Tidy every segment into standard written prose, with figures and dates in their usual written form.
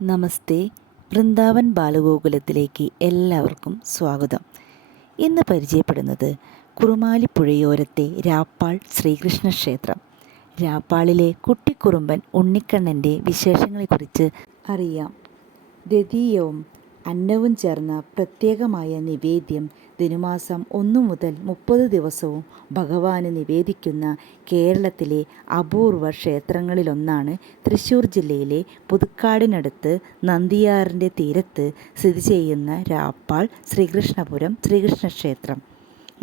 നമസ്തേ. വൃന്ദാവൻ ബാലഗോകുലത്തിലേക്ക് എല്ലാവർക്കും സ്വാഗതം. ഇന്ന് പരിചയപ്പെടുന്നത് കുറുമാലിപ്പുഴയോരത്തെ രാപ്പാൾ ശ്രീകൃഷ്ണ ക്ഷേത്രം. രാപ്പാളിലെ കുട്ടിക്കുറുമ്പൻ ഉണ്ണിക്കണ്ണൻ്റെ വിശേഷങ്ങളെക്കുറിച്ച് അറിയാം. ദ്വിതീയവും അന്നവും ചേർന്ന പ്രത്യേകമായ നിവേദ്യം ധനുമാസം 1 മുതൽ 30 ദിവസവും ഭഗവാന് നിവേദിക്കുന്ന കേരളത്തിലെ അപൂർവ ക്ഷേത്രങ്ങളിലൊന്നാണ് തൃശ്ശൂർ ജില്ലയിലെ പുതുക്കാടിനടുത്ത് നന്ദിയാറിൻ്റെ തീരത്ത് സ്ഥിതി ചെയ്യുന്ന രാപ്പാൾ ശ്രീകൃഷ്ണപുരം ശ്രീകൃഷ്ണ ക്ഷേത്രം.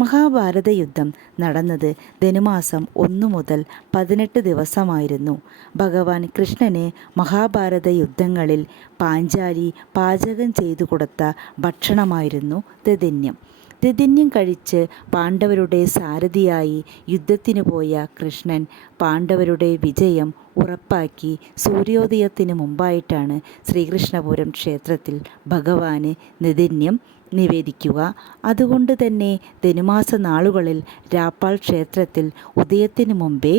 മഹാഭാരത യുദ്ധം നടന്നത് ധനുമാസം 1 മുതൽ 18 ദിവസമായിരുന്നു. ഭഗവാൻ കൃഷ്ണന് മഹാഭാരത യുദ്ധങ്ങളിൽ പാഞ്ചാലി പാചകം ചെയ്തു കൊടുത്ത ഭക്ഷണമായിരുന്നു ദധിന്യം. ദധിന്യം കഴിച്ച് പാണ്ഡവരുടെ സാരഥിയായി യുദ്ധത്തിനു പോയ കൃഷ്ണൻ പാണ്ഡവരുടെ വിജയം ഉറപ്പാക്കി സൂര്യോദയത്തിന് മുമ്പായിട്ടാണ് ശ്രീകൃഷ്ണപുരം ക്ഷേത്രത്തിൽ ഭഗവാന് ദധിന്യം നിവേദിക്കുക. അതുകൊണ്ട് തന്നെ ധനുമാസ നാളുകളിൽ രാപ്പാൾ ക്ഷേത്രത്തിൽ ഉദയത്തിന് മുമ്പേ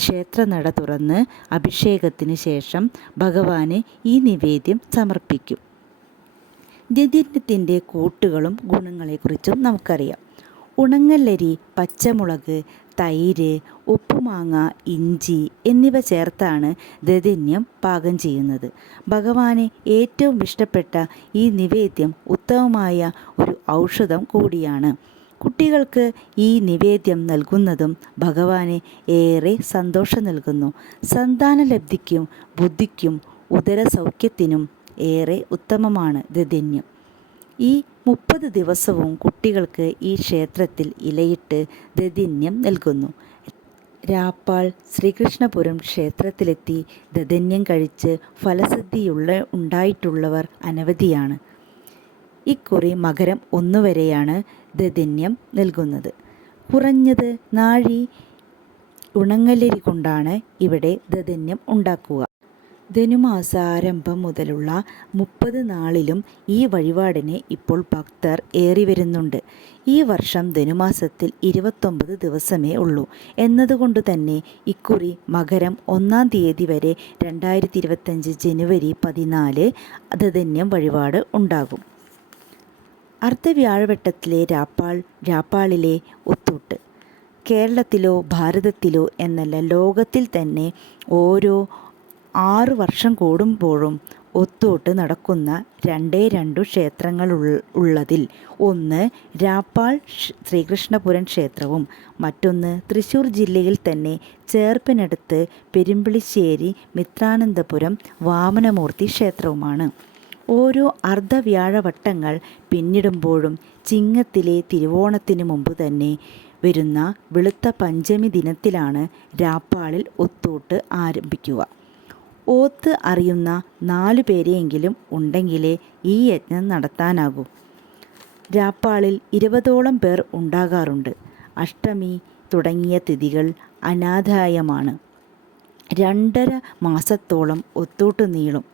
ക്ഷേത്രനട തുറന്ന് അഭിഷേകത്തിന് ശേഷം ഭഗവാന് ഈ നിവേദ്യം സമർപ്പിക്കും. ദധിന്യത്തിൻ്റെ കൂട്ടുകളും ഗുണങ്ങളെക്കുറിച്ചും നമുക്കറിയാം. ഉണങ്ങല്ലരി, പച്ചമുളക്, തൈര്, ഉപ്പുമാങ്ങ, ഇഞ്ചി എന്നിവ ചേർത്താണ് ദധിന്യം പാകം ചെയ്യുന്നത്. ഭഗവാന് ഏറ്റവും ഇഷ്ടപ്പെട്ട ഈ നിവേദ്യം ഉത്തമമായ ഒരു ഔഷധം കൂടിയാണ്. കുട്ടികൾക്ക് ഈ നിവേദ്യം നൽകുന്നതും ഭഗവാന് ഏറെ സന്തോഷം നൽകുന്നു. സന്താനലബ്ധിക്കും ബുദ്ധിക്കും ഉദരസൗഖ്യത്തിനും ഏറെ ഉത്തമമാണ് ദധിന്യം. ഈ 30 ദിവസവും കുട്ടികൾക്ക് ഈ ക്ഷേത്രത്തിൽ ഇലയിട്ട് ദധിന്യം നൽകുന്നു. രാപ്പാൾ ശ്രീകൃഷ്ണപുരം ക്ഷേത്രത്തിലെത്തി ദധിന്യം കഴിച്ച് ഉണ്ടായിട്ടുള്ളവർ അനവധിയാണ്. ഇക്കുറി മകരം 1 വരെയാണ് ദധിന്യം നൽകുന്നത്. കുറഞ്ഞത് നാഴി ഉണങ്ങലരി കൊണ്ടാണ് ഇവിടെ ദധിന്യം ഉണ്ടാക്കുക. ധനുമാസാരംഭം മുതലുള്ള 30 നാളിലും ഈ വഴിപാടിന് ഇപ്പോൾ ഭക്തർ ഏറി വരുന്നുണ്ട്. ഈ വർഷം ധനുമാസത്തിൽ 29 ദിവസമേ ഉള്ളൂ എന്നതുകൊണ്ട് തന്നെ ഇക്കുറി മകരം 1-ാം തീയതി വരെ 2025 ജനുവരി 14 ദധിന്യം വഴിപാട് ഉണ്ടാകും. അർദ്ധവ്യാഴവട്ടത്തിലെ രാപ്പാളിലെ ഒത്തൂട്ട് കേരളത്തിലോ ഭാരതത്തിലോ എന്നല്ല, ലോകത്തിൽ തന്നെ ഓരോ 6 വർഷം കൂടുമ്പോഴും ഒത്തൂട്ട് നടക്കുന്ന 2 ക്ഷേത്രങ്ങൾ ഉള്ളതിൽ ഒന്ന് രാപ്പാൾ ശ്രീകൃഷ്ണപുരം ക്ഷേത്രവും മറ്റൊന്ന് തൃശ്ശൂർ ജില്ലയിൽ തന്നെ ചേർപ്പിനടുത്ത് പെരുമ്പിളിശ്ശേരി മിത്രാനന്തപുരം വാമനമൂർത്തി ക്ഷേത്രവുമാണ്. ഓരോ അർദ്ധവ്യാഴവട്ടങ്ങൾ പിന്നിടുമ്പോഴും ചിങ്ങത്തിലെ തിരുവോണത്തിന് മുമ്പ് തന്നെ വരുന്ന വെളുത്ത പഞ്ചമി ദിനത്തിലാണ് രാപ്പാളിൽ ഒത്തൂട്ട് ആരംഭിക്കുക. ഓത്ത് അറിയുന്ന 4 പേരെയെങ്കിലും ഉണ്ടെങ്കിലേ ഈ യജ്ഞം നടത്താനാകൂ. രാപ്പാളിൽ 20ഓളം പേർ ഉണ്ടാകാറുണ്ട്. അഷ്ടമി തുടങ്ങിയ തിഥികൾ അനാദായമാണ്. 2.5 മാസത്തോളം ഒത്തൂട്ട് നീളും.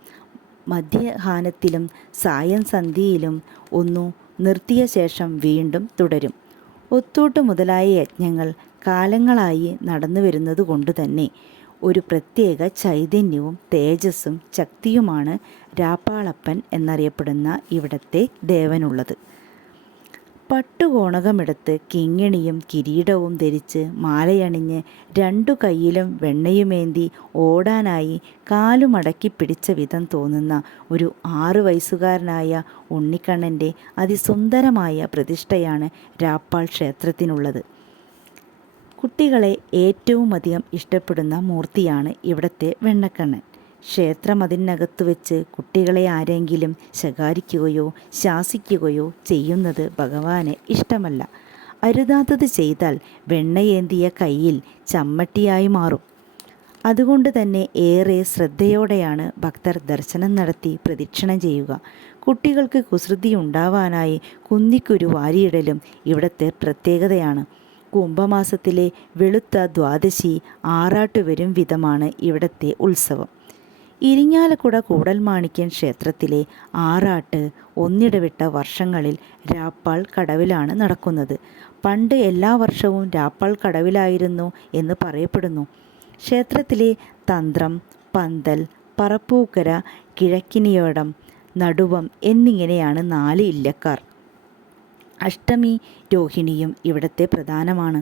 മധ്യാഹ്നത്തിലും സായം സന്ധ്യയിലും ഒന്നു നിർത്തിയ ശേഷം വീണ്ടും തുടരും. ഒത്തൂട്ട് മുതലായ യജ്ഞങ്ങൾ കാലങ്ങളായി നടന്നു വരുന്നത് കൊണ്ട് തന്നെ ഒരു പ്രത്യേക ചൈതന്യവും തേജസ്സും ശക്തിയുമാണ് രാപ്പാളപ്പൻ എന്നറിയപ്പെടുന്ന ഇവിടത്തെ ദേവനുള്ളത്. പട്ടുകോണകമെടുത്ത് കിങ്ങിണിയും കിരീടവും ധരിച്ച് മാലയണിഞ്ഞ് 2 കൈയിലും വെണ്ണയുമേന്തി ഓടാനായി കാലുമടക്കി പിടിച്ച വിധം തോന്നുന്ന ഒരു 6 വയസ്സുകാരനായ ഉണ്ണിക്കണ്ണൻ്റെ അതിസുന്ദരമായ പ്രതിഷ്ഠയാണ് രാപ്പാൾ ക്ഷേത്രത്തിനുള്ളത്. കുട്ടികളെ ഏറ്റവും അധികം ഇഷ്ടപ്പെടുന്ന മൂർത്തിയാണ് ഇവിടുത്തെ വെണ്ണക്കണ്ണൻ. ക്ഷേത്രമതിനകത്തു വെച്ച് കുട്ടികളെ ആരെങ്കിലും ശകാരിക്കുകയോ ശാസിക്കുകയോ ചെയ്യുന്നത് ഭഗവാന് ഇഷ്ടമല്ല. അരുതാത്തത് ചെയ്താൽ വെണ്ണയേന്തിയ കയ്യിൽ ചമ്മട്ടിയായി മാറും. അതുകൊണ്ട് തന്നെ ഏറെ ശ്രദ്ധയോടെയാണ് ഭക്തർ ദർശനം നടത്തി പ്രദക്ഷിണം ചെയ്യുക. കുട്ടികൾക്ക് കുസൃതി ഉണ്ടാവാനായി കുന്നിക്കുരു വാരിയിടലും ഇവിടുത്തെ പ്രത്യേകതയാണ്. കുംഭമാസത്തിലെ വെളുത്ത ദ്വാദശി ആറാട്ട് വരും വിധമാണ് ഇവിടുത്തെ ഉത്സവം. ഇരിങ്ങാലക്കുട കൂടൽമാണിക്യൻ ക്ഷേത്രത്തിലെ ആറാട്ട് ഒന്നിടവിട്ട വർഷങ്ങളിൽ രാപ്പാൾ കടവിലാണ് നടക്കുന്നത്. പണ്ട് എല്ലാ വർഷവും രാപ്പാൾ കടവിലായിരുന്നു എന്ന് പറയപ്പെടുന്നു. ക്ഷേത്രത്തിലെ തന്ത്രം, പന്തൽ, പറപ്പൂക്കര, കിഴക്കിനിയോടം, നടുവം എന്നിങ്ങനെയാണ് 4 ഇല്ലക്കാർ. അഷ്ടമി രോഹിണിയും ഇവിടത്തെ പ്രധാനമാണ്.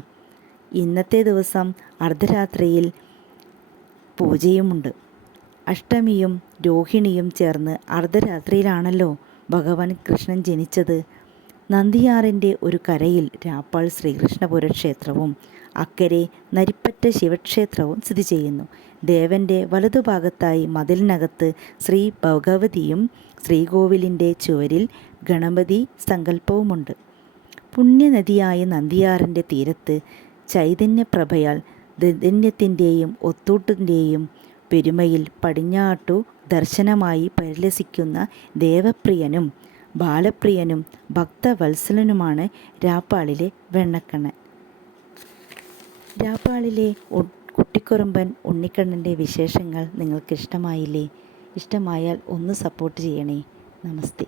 ഇന്നത്തെ ദിവസം അർദ്ധരാത്രിയിൽ പൂജയുമുണ്ട്. അഷ്ടമിയും രോഹിണിയും ചേർന്ന് അർദ്ധരാത്രിയിലാണല്ലോ ഭഗവാൻ കൃഷ്ണൻ ജനിച്ചത്. നന്ദിയാറിൻ്റെ ഒരു കരയിൽ രാപ്പാൾ ശ്രീകൃഷ്ണപുര ക്ഷേത്രവും അക്കരെ നരിപ്പറ്റ ശിവക്ഷേത്രവും സ്ഥിതി ചെയ്യുന്നു. ദേവൻ്റെ വലതുഭാഗത്തായി മതിലിനകത്ത് ശ്രീ ഭഗവതിയും ശ്രീകോവിലിൻ്റെ ചുവരിൽ ഗണപതി സങ്കല്പവുമുണ്ട്. പുണ്യനദിയായ നന്ദിയാറിൻ്റെ തീരത്ത് ചൈതന്യപ്രഭയാൽ ദൈന്യത്തിൻ്റെയും ഒത്തൂട്ടിൻ്റെയും പെരുമയിൽ പടിഞ്ഞാട്ടു ദർശനമായി പരിലസിക്കുന്ന ദേവപ്രിയനും ബാലപ്രിയനും ഭക്തവത്സലനുമാണ് രാപ്പാളിലെ വെണ്ണക്കണ്ണൻ. രാപ്പാളിലെ കുട്ടിക്കുറുമ്പൻ ഉണ്ണിക്കണ്ണൻ്റെ വിശേഷങ്ങൾ നിങ്ങൾക്ക് ഇഷ്ടമായില്ലേ? ഇഷ്ടമായാൽ ഒന്ന് സപ്പോർട്ട് ചെയ്യണേ. നമസ്തേ.